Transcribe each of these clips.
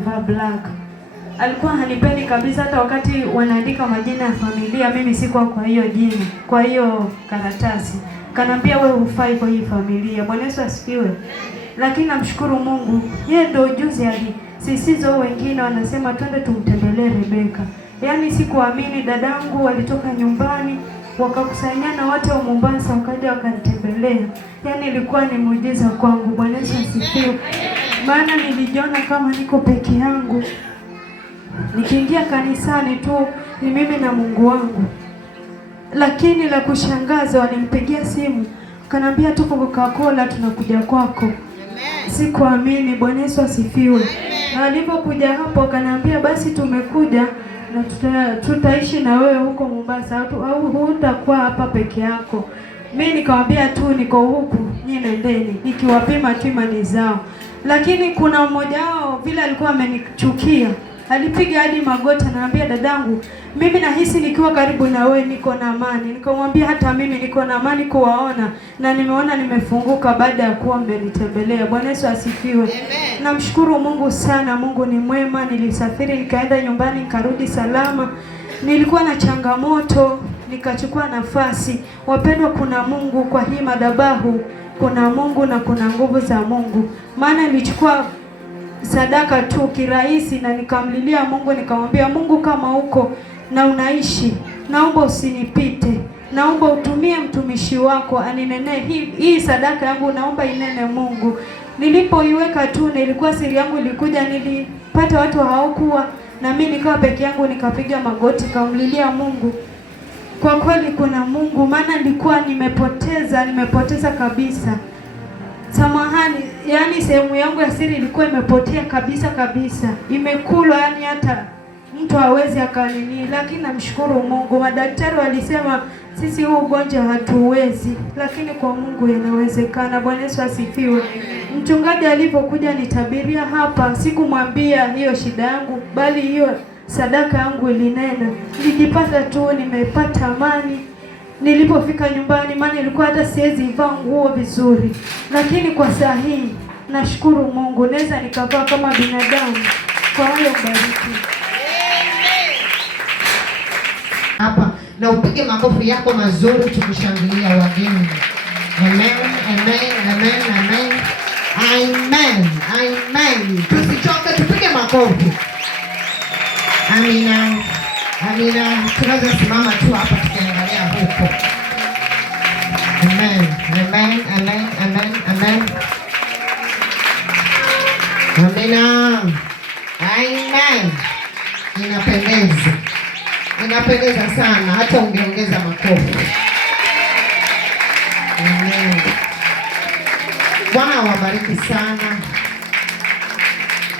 Black. Alikuwa hanipendi kabisa, hata wakati wanaandika majina ya familia mimi sikuwa kwa hiyo jina, kwa hiyo karatasi. Kanambia wewe hufai kwa hii familia. Bwana Yesu asifiwe. Lakini namshukuru Mungu. Yeye ndio juzi sisizo wengine wanasema twende tumtembelee Rebeka. Yaani sikuamini, dadangu walitoka nyumbani wakakusanyana wote wa Mombasa wakaja wakanitembelea. Yaani ilikuwa ni muujiza kwangu. Bwana Yesu asifiwe. Maana nilijiona kama niko peke yangu. Nikiingia kanisani tu ni mimi na Mungu wangu. Lakini la kushangaza walimpigia simu, kanambia tuko Coca-Cola tunakuja kwako. Sikuamini. Bwana Yesu asifiwe. Na alipokuja hapo kanambia basi tumekuja na tutaishi na wewe huko Mombasa au hutakuwa hapa peke yako. Mimi nikamwambia tu niko huku, nyinyi nendeni. Nikiwapima tu imani zao. Lakini kuna mmoja wao vile alikuwa amenichukia. Alipiga hadi magoti ananiambia, dadangu, mimi nahisi nikiwa karibu na wewe niko na amani. Nikamwambia hata mimi niko na amani kuwaona na nimeona nimefunguka baada ya kuwa mmenitembelea. Bwana Yesu asifiwe. Namshukuru Mungu sana. Mungu ni mwema. Nilisafiri nikaenda nyumbani nikarudi salama. Nilikuwa na changamoto, nikachukua nafasi. Wapendwa, kuna Mungu kwa hii madhabahu. Kuna Mungu na kuna nguvu za Mungu. Maana nilichukua sadaka tu kirahisi na nikamlilia Mungu, nikamwambia Mungu, kama uko na unaishi, naomba usinipite. Naomba utumie mtumishi wako aninene hii sadaka yangu, naomba inene Mungu. Nilipoiweka tu nilikuwa siri yangu ilikuja, nilipata watu hawakuwa na mimi nikawa peke yangu, nikapiga magoti nikamlilia Mungu. Kwa kweli kuna Mungu, maana nilikuwa nimepoteza kabisa. Samahani, yani sehemu yangu ya siri ilikuwa imepotea kabisa. Imekulwa, yani hata mtu hawezi akanini. Lakini namshukuru Mungu. Madaktari walisema sisi huu ugonjwa hatuwezi, lakini kwa Mungu inawezekana. Bwana Yesu asifiwe. Mchungaji alipokuja nitabiria hapa, sikumwambia hiyo shida yangu, bali hiyo sadaka yangu ilinena. Nilijipata tu nimepata amani. Nilipofika nyumbani, maana nilikuwa hata siwezi vaa nguo vizuri, lakini kwa saa hii nashukuru Mungu naweza nikavaa kama binadamu. Kwa hiyo bariki hapa na upige makofi yako mazuri tukishangilia wageni. Amen, amen, amen, amen, amen, amen. Tusichoke, tupige makofi. Amina, amina. Tunaweza simama tu hapa tukiangalia huko. Amen, amen, amen, amen, amen. Amina, amen. Inapendeza sana, hata ungeongeza makofi. Amen. Bwana wabariki sana.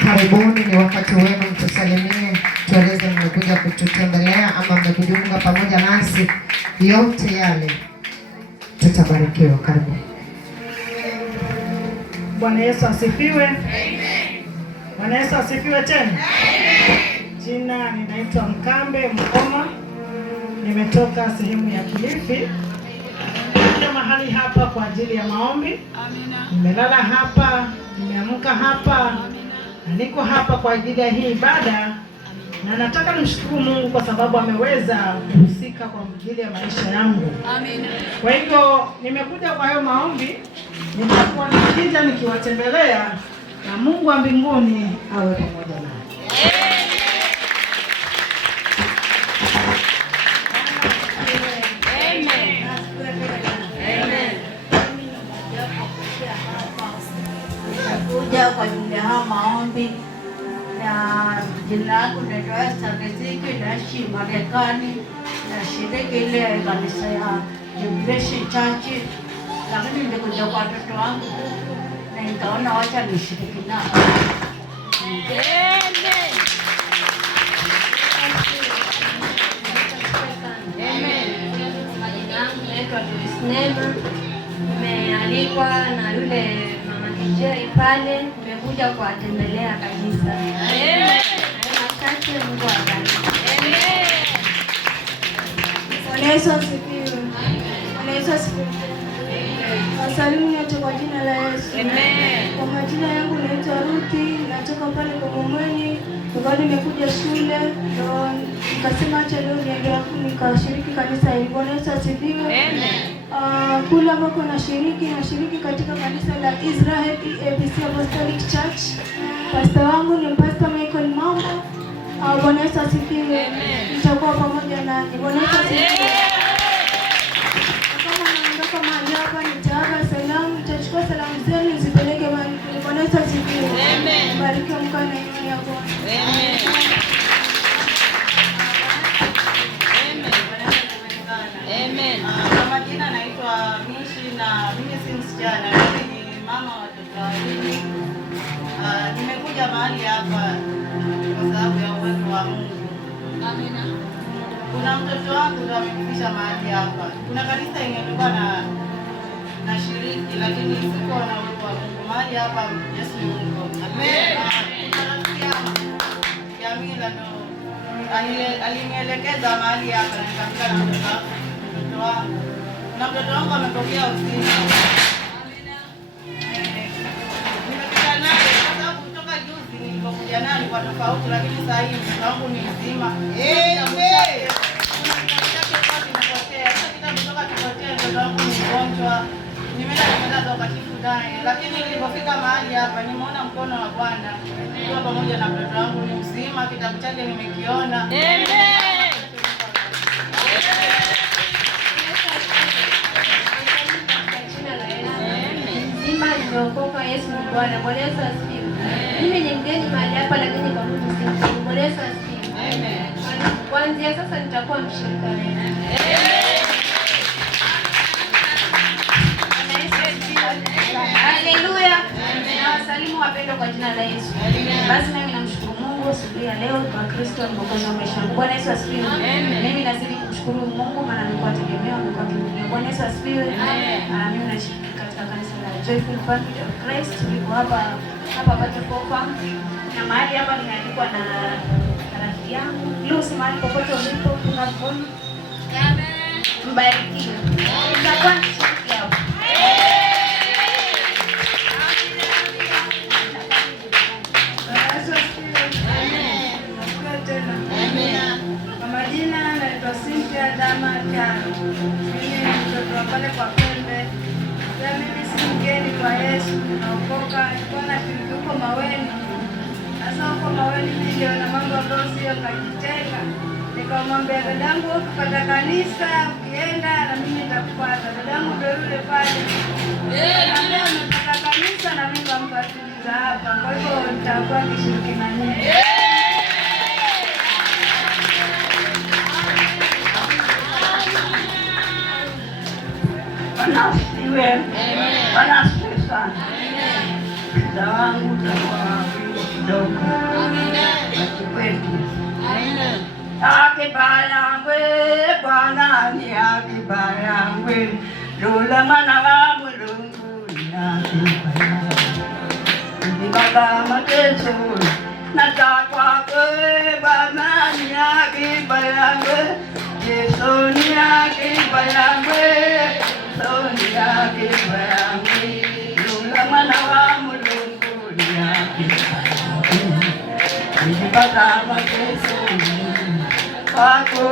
Karibuni, ni wakati wenu mtusalimie, tueleze mmekuja kututembelea ama mmekujiunga pamoja nasi. Yote yale tutabarikiwa. Karibu. Bwana Yesu asifiwe. Amen. Bwana Yesu asifiwe tena. Amen. Jina ninaitwa Mkambe Mkoma. Nimetoka sehemu ya Kilifi. Niko mahali hapa kwa ajili ya maombi. Amina. Nimelala hapa, nimeamka hapa. Na niko hapa kwa ajili ya hii ibada. Na nataka nimshukuru Mungu kwa sababu ameweza kuhusika kwa ajili ya maisha yangu. Amina. Kwa hivyo nimekuja kwa hayo maombi, nitakuwa nikija nikiwatembelea, na Mungu wa mbinguni awe pamoja nami. Amen. Amen. Kuja kwa ajili ya maombi. Na jina langu naitwa Esther Riziki, naishi Marekani, nashiriki ile kanisa ya Jubilee Church, lakini nilikuja kwa watoto wangu na nikaona wacha nishiriki nao. Majina yangu naitwa Neema. Nimealikwa na yule mama Kijeri pale, nimekuja kuwatembelea kanisa. Asante, Mungu awabariki. Bwana Yesu asifiwe. Bwana Yesu asifiwe. Wasalimu nyote kwa jina la Yesu. Amen. Kwa majina yangu naitwa Ruthi, natoka pale Bomomweni. Kwa nimekuja shule, ndio nikasema acha leo niende nikashiriki kanisa hili. Bwana Yesu asifiwe. Amen. Kule ambako nashiriki katika kanisa la Israel ABC Apostolic Church. Pastor wangu ni Pastor Michael Mambo. Bwana Yesu asifiwe. Nitakuwa pamoja nanyi. Bwana Yesu asifiwe. Kama naondoka mahali hapa nitaaga salamu, nitachukua salamu zenu zipeleke mahali. Bwana Yesu asifiwe. Amen. Barikiwa mkana imani ya Bwana. Amen. Amen. Kwa majina naitwa Mishi na mimi si msichana, mimi ni mama wa watoto wawili. Nimekuja mahali hapa kwa sababu ya uwezo wa Mungu. Amina. Kuna mtoto wangu ndo amenifikisha mahali hapa. Kuna kanisa ingekuwa na shiriki, lakini sikuwa na uwezo wa Mungu. Mahali hapa Yesu ni Mungu. Amen. Yamila ndo alinielekeza mahali hapa na nikafika na mtoto wangu. Na mtoto wangu amepokea uzima. Amina. Nimekuja naye kwa sababu kutoka juzi nilipokuja naye alikuwa tofauti, lakini sasa hivi mtoto wangu ni mzima. Amen. Mtoto wangu ni mgonjwa. Nimeenda ukatifu naye, lakini nilipofika mahali hapa nimeona mkono wa Bwana ukiwa pamoja na mtoto wangu ni mzima, kitabu chake nimekiona. Amen. Mzima nimeokoka, Yesu ni Bwana. Bwana Yesu asifiwe. Mimi ni mgeni mahali hapa lakini kwa Mungu si mgeni. Bwana Yesu asifiwe. Amen. Kuanzia sasa nitakuwa mshirika wenu. Haleluya. Nawasalimu wapendwa kwa jina la Yesu. Basi mimi namshukuru Mungu siku ya leo kwa Kristo mwokozi wa maisha yangu. Bwana Yesu asifiwe. Mimi nazidi kumshukuru Mungu maana nilikuwa tegemeo nilikuwa kimbilio. Bwana Yesu asifiwe. Mimi nashiriki katika kanisa la Joyful Family of Christ. Niko hapa Patokopa. Na mahali hapa nimeandikwa na rafiki yangu. Lucy, mahali popote ulipo kuna mkono. Amen. Mbarikiwe. Nitakuwa mshiriki hapo. Mimi mtoto wa pale kwa Pembe. Mimi si mgeni kwa Yesu, naokoka. Nilikuwa nashiriki huko Maweni. Sasa huko Maweni niliona mambo ambayo sio kajitenga. Nikamwambia dadangu ukipata kanisa ukienda na mimi nitakufuata. Dadangu ndio yule pale. Nikamwambia nimepata kanisa na mimi nikamfuatilia hapa. Kwa hivyo nitakuwa nikishiriki na nyinyi. Bwana asifiwe. Bwana asifiwe sana. Shida wangu takuwa kidogo. Kwetu. Akiba yangu Bwana ni akiba yangu. Lula mwana wa Mulungu ni akiba yangu. Ndibaba mateso natakwa kwe Bwana ni akiba yangu. Yesu ni akiba yangu. Sonia akiba yangu, Lula mwana wa Mulungu ni akiba yangu. Nikipata mateso kwako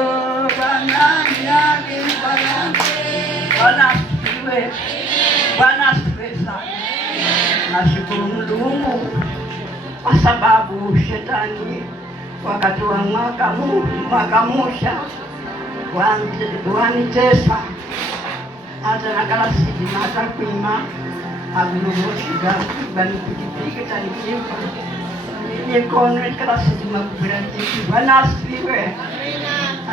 Bwana ni akiba yangu. Bwana asifiwe. Bwana asifiwe sana. Nashukuru Mungu kwa sababu shetani wakati wa mwaka musha wanitesa hata nakala sidi hata kuima agunumushiga bani pikipiki tanikipa nikono kala sidi makubirati. Bwana asifiwe.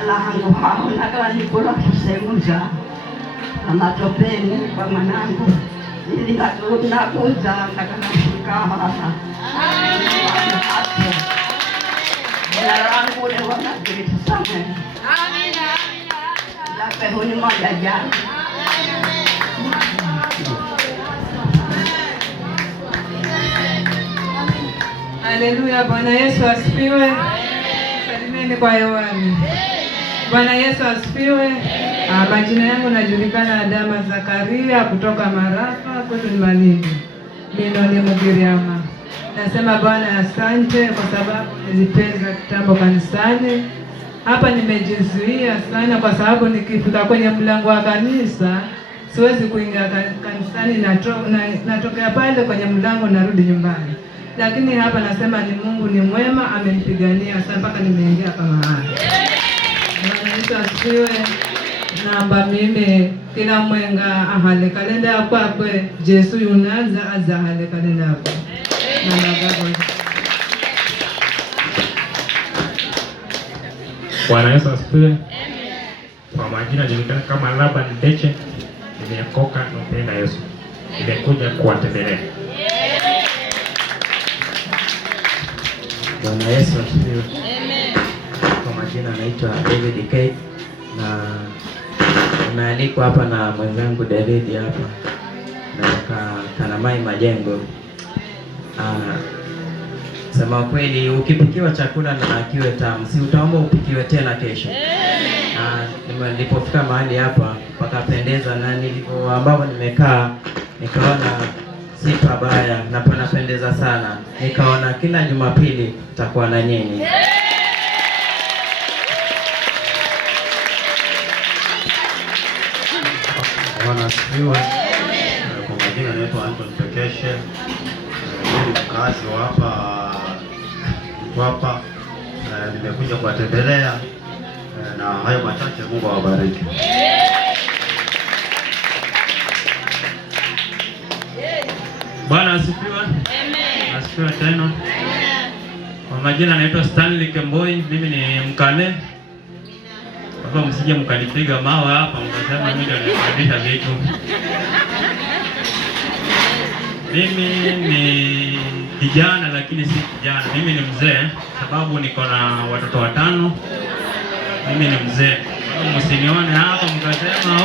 Alahangu hao nakala nikola kusemuza amatopeni kwa mwanangu ili nakuza nakala shikaha. Jina langu ni Bwana Kristo sana. Amina. Lape huni moja jana. Haleluya, Bwana Yesu asifiwe. Salimieni kwa hewani. Bwana Yesu asifiwe. Majina yangu najulikana Adama Zakaria kutoka Marafa, kwetu ni Malindi. Mimi ni Mgiriama. Nasema Bwana asante kwa sababu nilipenda kitambo kanisani. Hapa nimejizuia sana kwa sababu nikifika kwenye mlango wa kanisa siwezi kuingia kanisani, natokea pale kwenye mlango narudi nyumbani. Lakini hapa nasema ni Mungu ni mwema, amenipigania sasa mpaka nimeingia kama hapa. Bwana Yesu asifiwe. Namba mimi kila mwenga ahale kalenda yakwe Yesu yunaza azahale kalenda yakwe. Bwana Yesu asifiwe. Kwa majina najulikana kama Laban Deche. Nimeokoka na kupenda Yesu. Nimekuja kuwatembelea. Bwana Yesu asifiwe. Kwa majina naitwa David K na nimealikwa hapa na mwenzangu David hapa na Kanamai Majengo. Sema kweli ukipikiwa chakula na kiwe tamu, si utaomba upikiwe tena kesho. Nilipofika mahali hapa pakapendeza na nilipo ambapo nimekaa nikaona si pabaya na panapendeza sana. Nikaona kila Jumapili takuwa na nyinyi. Bwana asifiwe. Kwa majina naitwa Anton Pekeshe. Mimi ni mkazi wa hapa. Nimekuja kuwatembelea na hayo machache. Mungu awabariki. Bwana asifiwe. Amen. Asifiwe tena. Amen. Kwa majina naitwa Stanley Kemboi, mimi ni Mkale. Hapa msije mkanipiga mawe hapa mkasema mimi ndio nimebadilisha vitu. Mimi ni kijana lakini si kijana. Mimi ni mzee sababu niko na watoto 5. Mimi ni mzee. Msinione hapa mkasema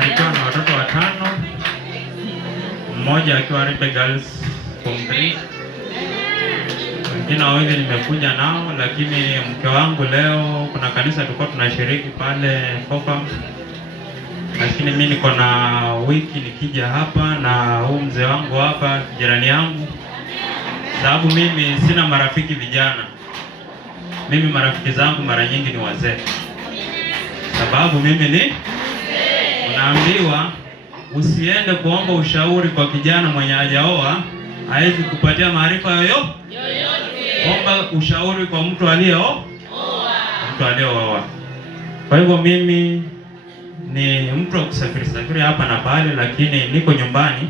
Nilikuwa na watoto 5. Mmoja akiwa Ripe Girls Form 3. Wengine wawili nimekuja nao, lakini mke wangu leo kuna kanisa tulikuwa tunashiriki pale Fofa. Lakini mimi niko na wiki nikija hapa na huu mzee wangu hapa jirani yangu. Sababu mimi sina marafiki vijana. Mimi marafiki zangu mara nyingi ni wazee. Sababu mimi ni unaambiwa usiende kuomba ushauri kwa kijana mwenye hajaoa, hawezi kupatia maarifa yoyote. Omba ushauri kwa mtu aliyeoa. Kwa hivyo mimi ni mtu wa kusafiri hapa na pale, lakini niko nyumbani.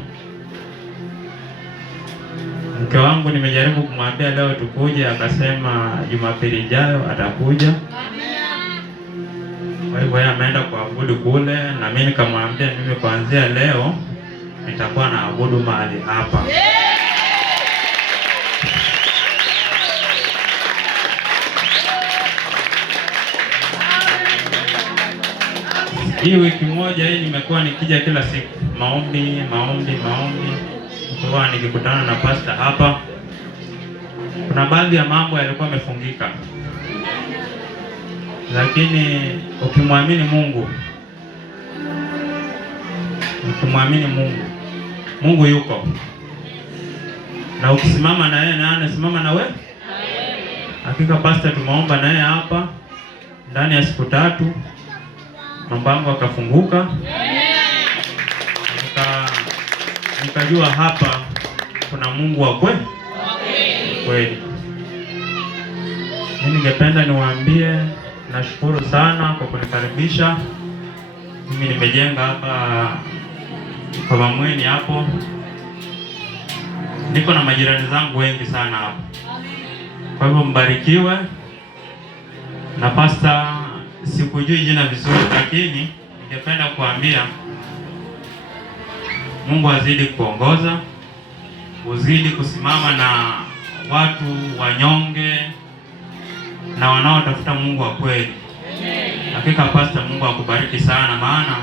Mke wangu nimejaribu kumwambia leo tukuje, akasema Jumapili ijayo atakuja. Kwa hivyo yeye ameenda kuabudu kule na mimi nikamwambia mimi kuanzia leo nitakuwa naabudu mahali hapa. Hii wiki moja hii nimekuwa nikija kila siku maombi. Kwa nikikutana na pastor hapa, kuna baadhi ya mambo yalikuwa yamefungika, lakini ukimwamini Mungu yuko, na ukisimama na yeye na anasimama na wewe. Hakika pastor tumeomba naye hapa ndani ya siku 3 mambo yangu akafunguka. Nikajua hapa kuna Mungu wa kweli. Mimi ningependa niwaambie nashukuru sana kwa kunikaribisha. Mimi nimejenga hapa kwa Mamweni hapo. Niko na majirani zangu wengi sana hapo. Kwa hivyo mbarikiwe. Na pastor sikujui jina vizuri, lakini ningependa kuambia Mungu azidi kuongoza, uzidi kusimama na watu wanyonge na wanaotafuta Mungu wa kweli. Hakika pastor, Mungu akubariki sana, maana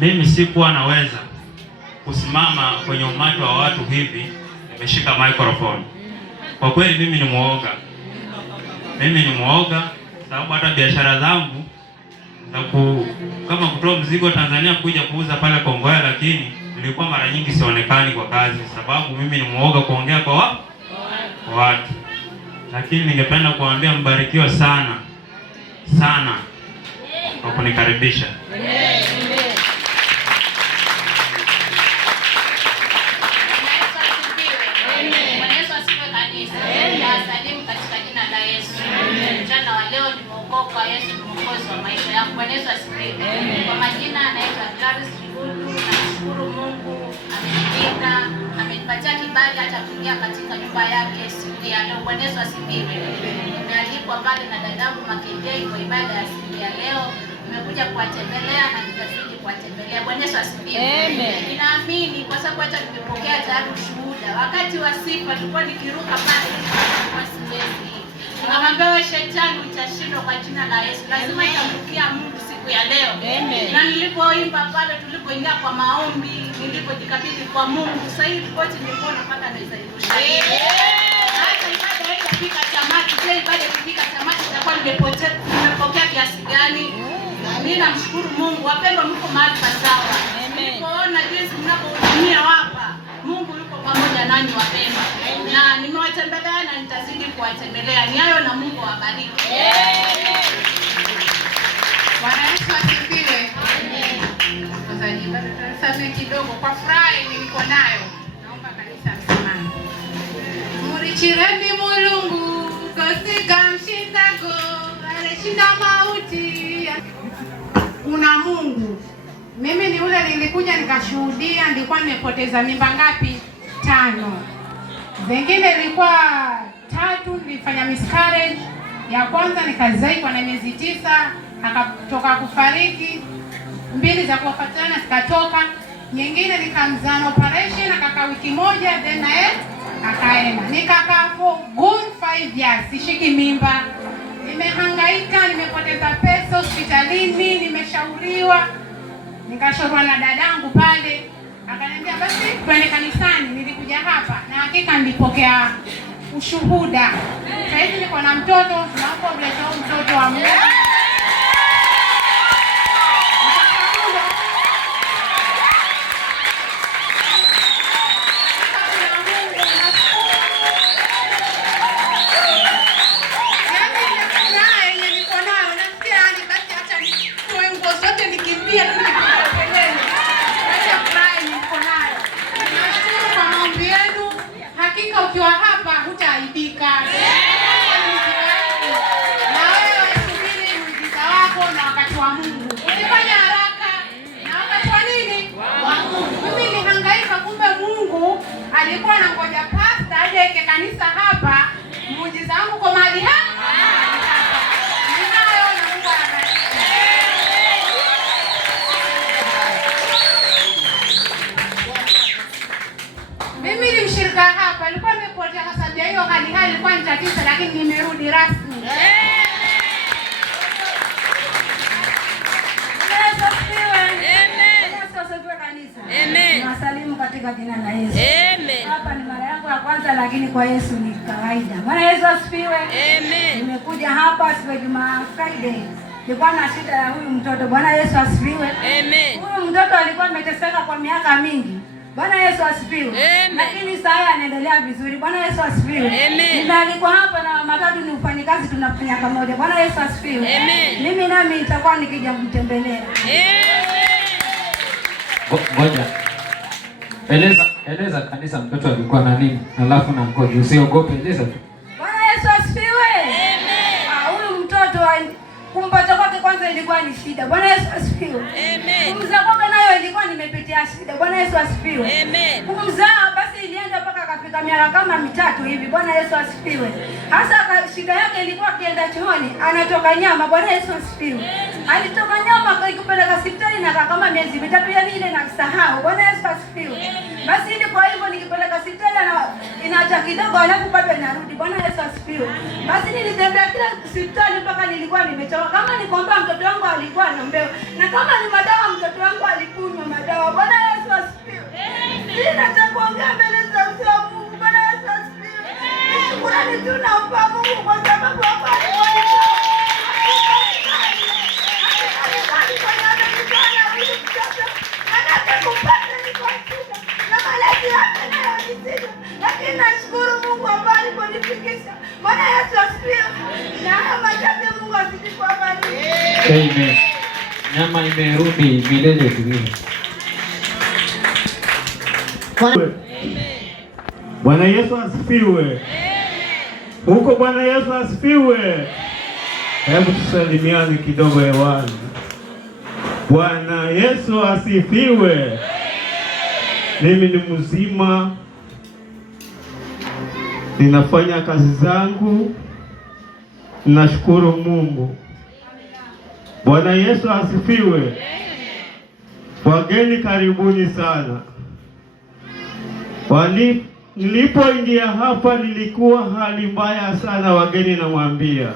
mimi sikuwa naweza kusimama kwenye umati wa watu hivi nimeshika microphone. Kwa kweli mimi ni muoga. Sababu hata biashara zangu kama kutoa mzigo Tanzania kuja kuuza pale Kongowea, lakini nilikuwa mara nyingi sionekani kwa kazi, sababu mimi ni muoga kuongea kwa watu. Lakini ningependa kuambia mbarikiwa sana kwa kunikaribisha. Leo nimeokoka, Yesu ni mwokozi wa maisha yangu. Bwana Yesu asifiwe. Kwa majina anaitwa Gladys Chibudu. Nashukuru Mungu amenilinda, amenipatia kibali hata kuingia katika nyumba yake siku ya leo. Bwana Yesu asifiwe. Nimealikwa pale na dadangu Makendei kwa ibada ya siku ya leo. Nimekuja kuwatembelea na nitazidi kuwatembelea. Bwana Yesu asifiwe. Ninaamini kwa sababu hata nimepokea tayari ushuhuda. Wakati wa sifa tulikuwa nikiruka pale kwa siwezi. Nikamwambia wewe shetani utashindwa kwa jina la Yesu. Lazima itamkia Mungu siku ya leo. Na nilipoimba pale, tulipoingia kwa maombi, nilipojikabidhi kwa Mungu, sasa hivi ripoti nilikuwa napata naweza irusha. Hata ibada haijafika tamati, ile ibada ikifika tamati itakuwa nimepokea kiasi gani? Mimi namshukuru Mungu. Wapendwa, mko mahali pasawa. Nilipoona jinsi mnapohudumia hapa, Mungu yuko pamoja nanyi wapendwa. Na nimewatembelea na nitazidi kuwatembelea. Ni hayo na Mungu awabariki. Bwana Yesu asifiwe. Mzaji bado tunasamehe kidogo kwa furaha niko nayo. Naomba kanisa msimame. Murichireni Mulungu kosika mshindago alishinda mauti. Kuna Mungu. Mimi ni ule nilikuja nikashuhudia, nilikuwa nimepoteza mimba ngapi? 5. Zingine ilikuwa 3, nilifanya miscarriage. Ya kwanza nikazaikwa na miezi 9, akatoka kufariki. 2 za kufuatana zikatoka. Nyingine nikamzaa na operation, akakaa wiki moja, then naye akaenda. Nikakaa for good 5 years sishiki mimba. Nimehangaika, nimepoteza pesa hospitalini, nimeshauriwa. Nikashorwa na dadangu pale. Akaniambia basi twende kanisani. Nilikuja hapa na hakika nilipokea ushuhuda. Sasa hivi niko na mtoto, naomba mlete mtoto wa Mungu. Ukiwa hapa hutaaibika. Na wewe subiri muujiza wako na wakati wa Mungu. Usifanye haraka na wakati wa nini? Wa Mungu. Mimi nilihangaika, kumbe Mungu alikuwa anangoja pastor aje eke kanisa hapa. Muujiza wangu kwa mahali hapa. Ninayo na Mungu anabariki. Mimi ni mshirika hapa, nilikuwa nimepotea kwa sababu hiyo hali ilikuwa ni tatizo, lakini nimerudi rasmi. Nawasalimu katika jina la Yesu. Hapa ni mara yangu ya kwanza, lakini kwa Yesu ni kawaida. Bwana Yesu asifiwe. Nimekuja hapa siku ya Jumaa Friday. Nilikuwa na shida ya huyu mtoto. Bwana Yesu asifiwe. Huyu mtoto alikuwa ameteseka kwa miaka mingi. Bwana Yesu asifiwe. Lakini sasa anaendelea vizuri. Bwana Yesu asifiwe. Nimealikwa hapa na matatu ni ufanyikazi, tunafanya pamoja. Bwana Yesu asifiwe. Mimi nami nitakuwa nikija kumtembelea. Ngoja. Eleza kanisa mtoto alikuwa na nini? Alafu na ngoja usiogope, eleza tu. Bwana Yesu asifiwe. Huyu mtoto kumpata kwake kwanza ilikuwa ni shida. Bwana Yesu asifiwe. Kumzaa kwake nayo ilikuwa nimepitia shida. Bwana Yesu asifiwe. Kumzaa basi ilienda mpaka akafika miaka kama 3 hivi. Bwana Yesu asifiwe. Hasa shida yake ilikuwa akienda chooni anatoka nyama. Bwana Yesu asifiwe. Alitoka nyama akipeleka hospitali na kama miezi 3, yani ile nasahau. Bwana Yesu asifiwe. Basi ili kwa hivyo nikipeleka hospitali na inaacha kidogo alafu bado inarudi. Bwana Yesu asifiwe. Basi nilitembea kila hospitali mpaka nilikuwa nimechoka. Kama ni kwamba mtoto wangu alikuwa anambewa na kama ni madawa mtoto wangu alikunywa madawa. Bwana Yesu asifiwe. Sina cha kuongea mbele za Mungu. Bwana tunaomba Mungu kwa sababu hapa lakini nashukuru Mungu ambaye aliponifikisha. Bwana Yesu asifiwe. Na haya machache Mungu azidi kuwabariki. Amen. Nyama imerudi milele tulivu. Bwana Yesu asifiwe. Huko Bwana Yesu asifiwe. Hebu tusalimiane kidogo hewani. Bwana Yesu asifiwe. Mimi ni mzima, ninafanya kazi zangu, nashukuru Mungu. Bwana Yesu asifiwe. Wageni karibuni sana. Nilipoingia hapa nilikuwa hali mbaya sana, wageni namwambia.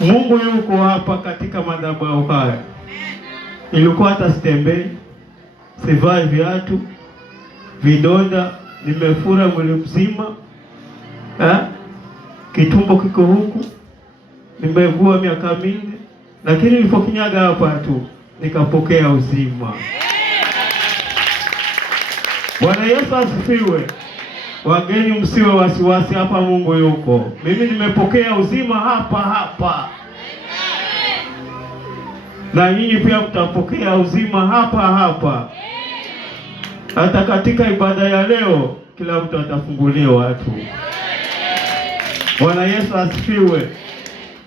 Mungu yuko hapa katika madhabahu haya. Nilikuwa hata sitembei, sivai viatu, vidonda, nimefura mwili mzima. Kitumbo kiko huku, nimeugua miaka mingi, lakini nilipokinyaga hapa tu nikapokea uzima. Bwana Yesu asifiwe. Wageni msiwe wasiwasi, hapa Mungu yuko. Mimi nimepokea uzima hapa. Na nyinyi pia mtapokea uzima hapa. Hata katika ibada ya leo kila mtu atafunguliwa tu. Bwana Yesu asifiwe.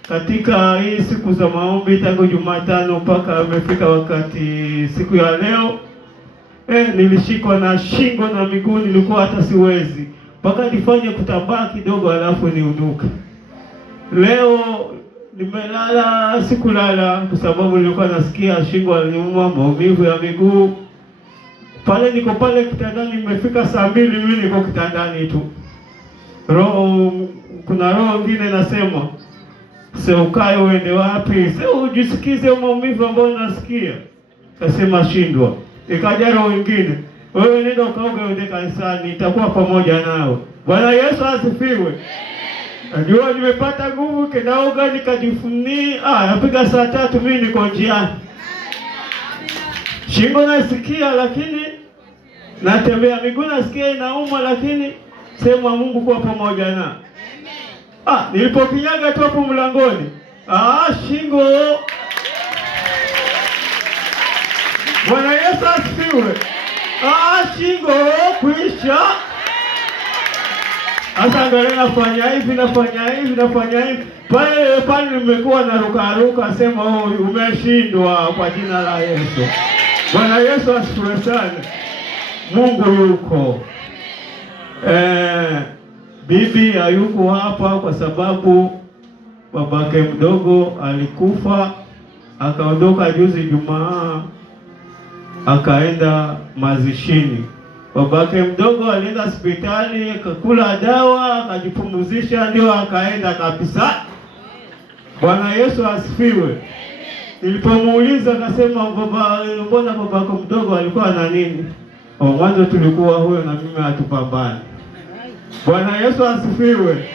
Katika hii siku za maombi tangu Jumatano mpaka amefika wakati siku ya leo, nilishikwa na shingo na miguu, nilikuwa hata siwezi, mpaka nifanye kutambaa kidogo alafu niunuke. Leo nimelala, sikulala kwa sababu nilikuwa nasikia shingo inaniuma, maumivu ya miguu. Niko pale kitandani, nimefika saa 2 mimi niko kitandani tu. Kuna roho nyingine nasema, "Sasa ukae uende wapi? Sasa ujisikize maumivu ambayo nasikia." Kasema shindwa. Ikaja roho nyingine, "Wewe nenda ukaoge uende kanisani, nitakuwa pamoja nao." Bwana Yesu asifiwe. Najua nimepata nguvu, kinaoga nikajifunia, napiga saa 3 mimi niko njiani. Shingo nasikia lakini natembea, miguu nasikia inauma lakini sema Mungu kwa pamoja na. Nilipokinyaga tu hapo mlangoni, shingo. Bwana Yesu asifiwe. Shingo kuisha. Sasa angalia, nafanya hivi. Pale nimekuwa naruka, sema umeshindwa kwa jina la Yesu. Bwana Yesu asifiwe sana. Mungu yuko. Bibi hayuko hapa kwa sababu babake mdogo alikufa, akaondoka juzi Jumaa, akaenda mazishini. Babake mdogo alienda hospitali, akakula dawa, akajipumzisha, ndio akaenda kabisa. Bwana Yesu asifiwe. Nilipomuuliza akasema, mbona babako mdogo alikuwa na nini? Mwanzo tulikuwa huyo na mimi hatupambani. Bwana Yesu asifiwe.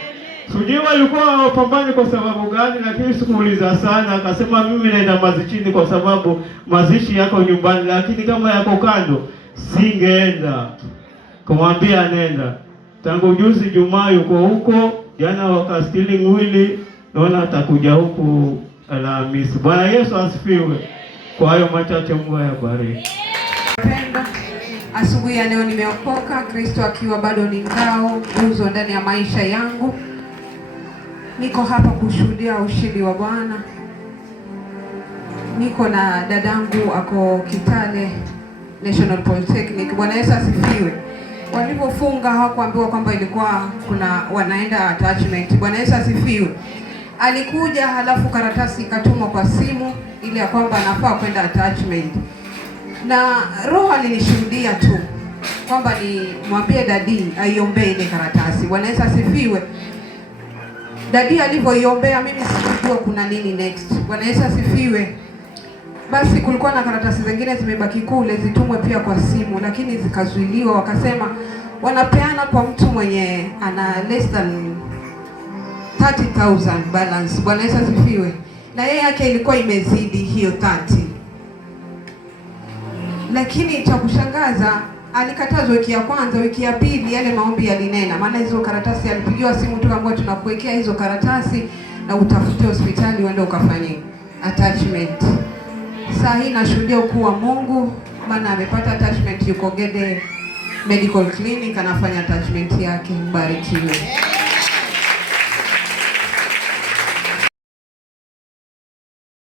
Sijui walikuwa wapambani kwa sababu gani, lakini sikuuliza sana. Akasema mimi naenda mazishini kwa sababu mazishi yako nyumbani, lakini kama yako kando singeenda. Kumwambia nenda. Tangu juzi Jumaa yuko huko, jana wakastili mwili, naona atakuja huku Alhamisi. Bwana Yesu asifiwe. Kwa hayo machache Mungu ayabariki. Asubuhi ya leo nimeokoka, Kristo akiwa bado ni ngao, nguzo ndani ya maisha yangu. Niko hapa kushuhudia ushindi wa Bwana. Niko na dadangu ako Kitale National Polytechnic. Bwana Yesu asifiwe. Walipofunga hawakuambiwa kwamba ilikuwa kuna wanaenda attachment. Bwana Yesu asifiwe. Alikuja halafu karatasi ikatumwa kwa simu ile ya kwamba anafaa kwenda attachment. Na roho alinishuhudia tu kwamba ni mwambie dadi aiombee ile karatasi. Bwana Yesu asifiwe. Dadi alivyoiombea mimi sikujua kuna nini next. Bwana Yesu asifiwe. Basi kulikuwa na karatasi zingine zimebaki kule zitumwe pia kwa simu, lakini zikazuiliwa, wakasema wanapeana kwa mtu mwenye ana less than 30,000 balance. Bwana Yesu asifiwe. Na yeye yake ilikuwa imezidi hiyo 30. Lakini cha kushangaza, alikatazwa wiki ya kwanza, wiki ya pili yale maombi yalinena. Maana hizo karatasi alipigiwa simu tu kwamba tunakuwekea hizo karatasi na utafute hospitali uende ukafanye attachment. Saa hii nashuhudia ukuu wa Mungu, maana amepata attachment, yuko Gede Medical Clinic anafanya attachment yake. Mbarikiwe.